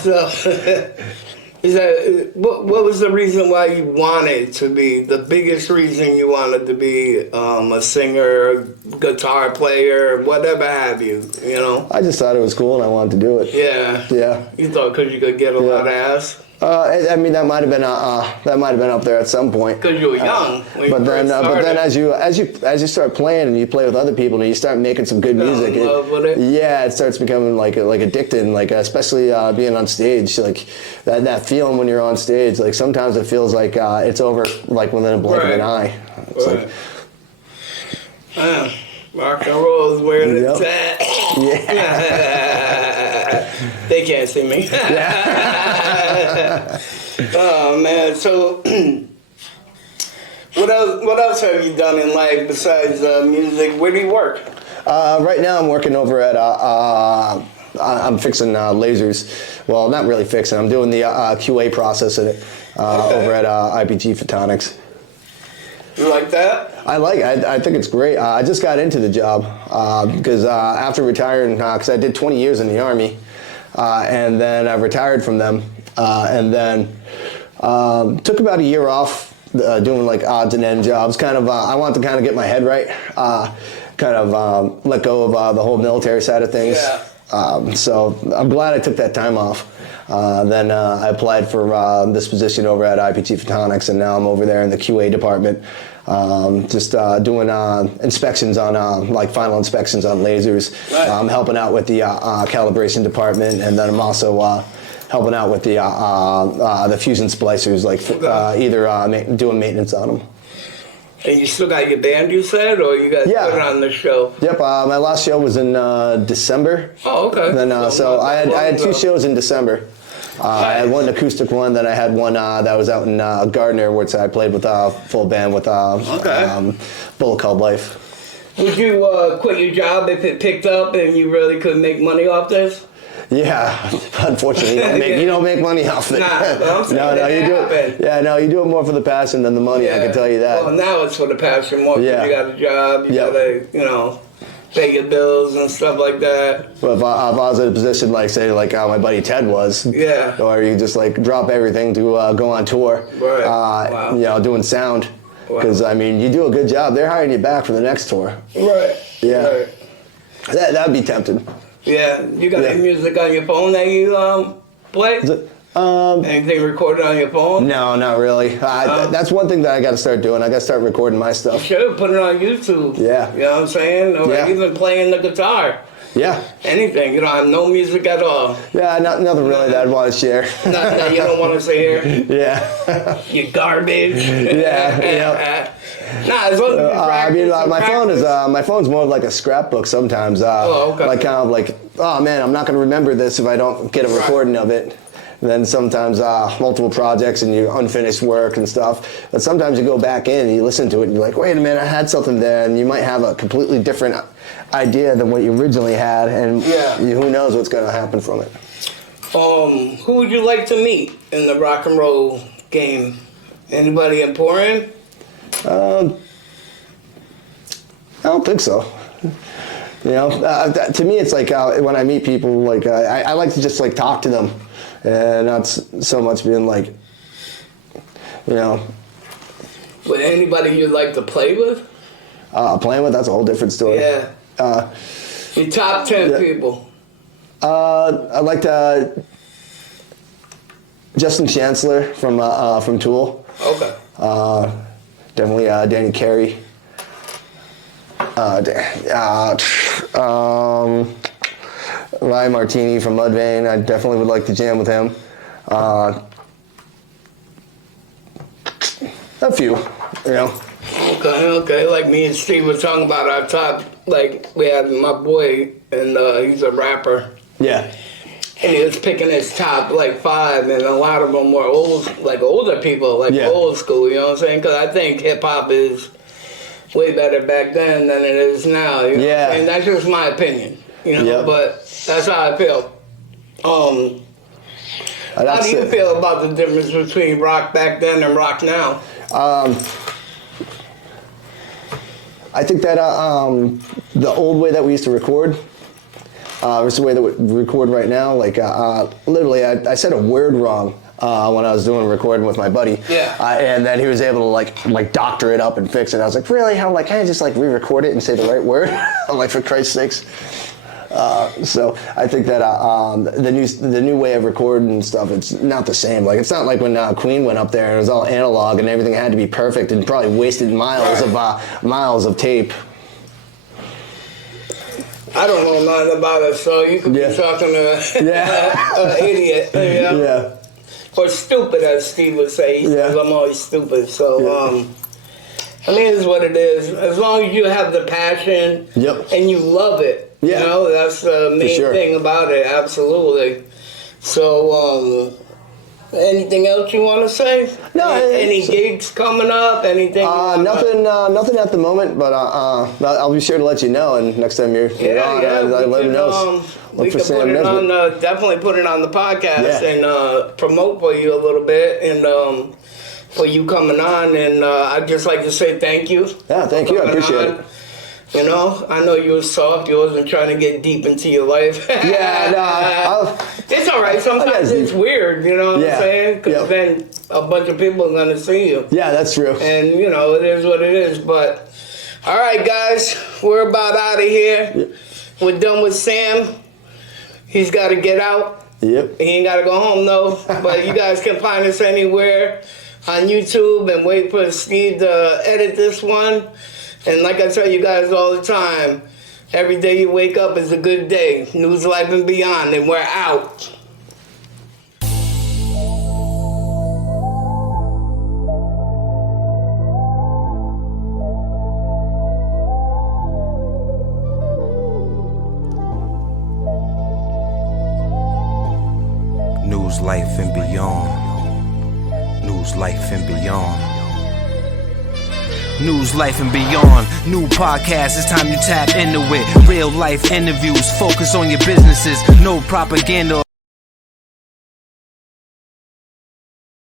So, is that what was the reason why you wanted to be the biggest reason you wanted to be a singer, guitar player, whatever have you? You know. I just thought it was cool and I wanted to do it. Yeah. Yeah. You thought because you could get a lot of ass. I mean, that might have been up there at some point. Because you were young. But then as you start playing and you play with other people and you start making some good music, it starts becoming like addicted. And like especially being on stage, like that feeling when you're on stage. Like sometimes it feels like it's over like within a blink of an eye. It's like. Rock and roll is wearing the tat. Yeah. They can't see me. Oh man! So, what else have you done in life besides music? Where do you work? Right now, I'm working over at. I'm fixing lasers. Well, not really fixing. I'm doing the QA process of it over at IPG Photonics. You like that? I think it's great. I just got into the job because after retiring, because I did 20 years in the Army, and then I retired from them, and then took about a year off doing like odds and end jobs. I wanted to kind of get my head right, let go of the whole military side of things. Yeah. So I'm glad I took that time off. Then I applied for this position over at IPG Photonics, and now I'm over there in the QA department, just doing inspections on, like final inspections on lasers. Right. I'm helping out with the calibration department, and then I'm also helping out with the fusion splicers, like either doing maintenance on them. And you still got your band, you said, or you guys put it on the show? Yep, my last show was in December. Oh, okay. Then so I had 2 shows in December. I had one acoustic one, then I had one that was out in Gardner, which I played with a full band with Bullet Called Life. Would you quit your job if it picked up and you really couldn't make money off this? Yeah, unfortunately, you don't make money off it. Nah, but I'm saying you do it. Yeah, no, you do it more for the passion than the money. I can tell you that. Well, now it's for the passion more. Yeah. You got a job. You gotta, pay your bills and stuff like that. But if I was in a position like, say, like my buddy Ted was, or you just like drop everything to go on tour, right? Doing sound, because I mean, you do a good job. They're hiring you back for the next tour. Right. Yeah. Right. That'd be tempting. Yeah, you got any music on your phone that you play? Anything recorded on your phone? No, not really. That's one thing that I got to start doing. I got to start recording my stuff. You should have put it on YouTube. Yeah. You know what I'm saying? Or even playing the guitar. Yeah. Anything. You don't have no music at all. Yeah, nothing really that I'd want to share. Nothing that you don't want to say here? Yeah. You garbage. Yeah. Nah, as long as you practice, my phone's more of like a scrapbook sometimes. Okay. Like kind of like, oh man, I'm not going to remember this if I don't get a recording of it. And then sometimes multiple projects and your unfinished work and stuff. But sometimes you go back in and you listen to it and you're like, wait a minute, I had something there, and you might have a completely different idea than what you originally had, and who knows what's going to happen from it. Who would you like to meet in the rock and roll game? Anybody important? I don't think so. To me, it's like when I meet people, like I like to just like talk to them, and not so much being like, With anybody you'd like to play with? Playing with, that's a whole different story. Yeah. Your top 10 people. I like Justin Chancellor from Tool. Okay. Definitely Danny Carey. Ryan Martini from Mudvayne. I definitely would like to jam with him. A few, Okay. Like me and Steve were talking about our top. Like we had my boy, and he's a rapper. Yeah. And he was picking his top like 5, and a lot of them were older people, old school. You know what I'm saying? Because I think hip hop is way better back then than it is now. You know? And that's just my opinion. But that's how I feel. How do you feel about the difference between rock back then and rock now? I think that the old way that we used to record it's the way that we record right now. Like, literally, I said a word wrong when I was doing a recording with my buddy. Yeah. And then he was able to like doctor it up and fix it. I was like, really? How? Like, can't I just like re-record it and say the right word? I'm like, for Christ's sakes. So I think that the new way of recording and stuff, it's not the same. Like, it's not like when Queen went up there and it was all analog and everything had to be perfect and probably wasted miles of tape. I don't know nothing about it, so you could be talking to an idiot, you know? Yeah. Or stupid, as Steve would say. He says I'm always stupid. So, I mean, it's what it is. As long as you have the passion and you love it, you know, that's the main thing about it, absolutely. So, anything else you want to say? No. Any gigs coming up? Anything? Nothing at the moment, but I'll be sure to let you know. And next time you're on, I'll let you know. We can put it on, definitely put it on the podcast and promote for you a little bit and for you coming on. And I'd just like to say thank you. Yeah, thank you. I appreciate it. You know, I know you were soft. You wasn't trying to get deep into your life. It's all right. Sometimes it's weird, you know what I'm saying? Because then a bunch of people are going to see you. Yeah, that's true. And, you know, it is what it is. But, all right, guys, we're about out of here. Yep. We're done with Sam. He's got to get out. Yep. He ain't got to go home, though. But you guys can find us anywhere on YouTube and wait for Steve to edit this one. And like I tell you guys all the time, every day you wake up is a good day. News, Life, and Beyond, and we're out. News, Life, and Beyond. News, Life, and Beyond. News, Life, and Beyond. New podcast, it's time you tap into it. Real life interviews, focus on your businesses. No propaganda.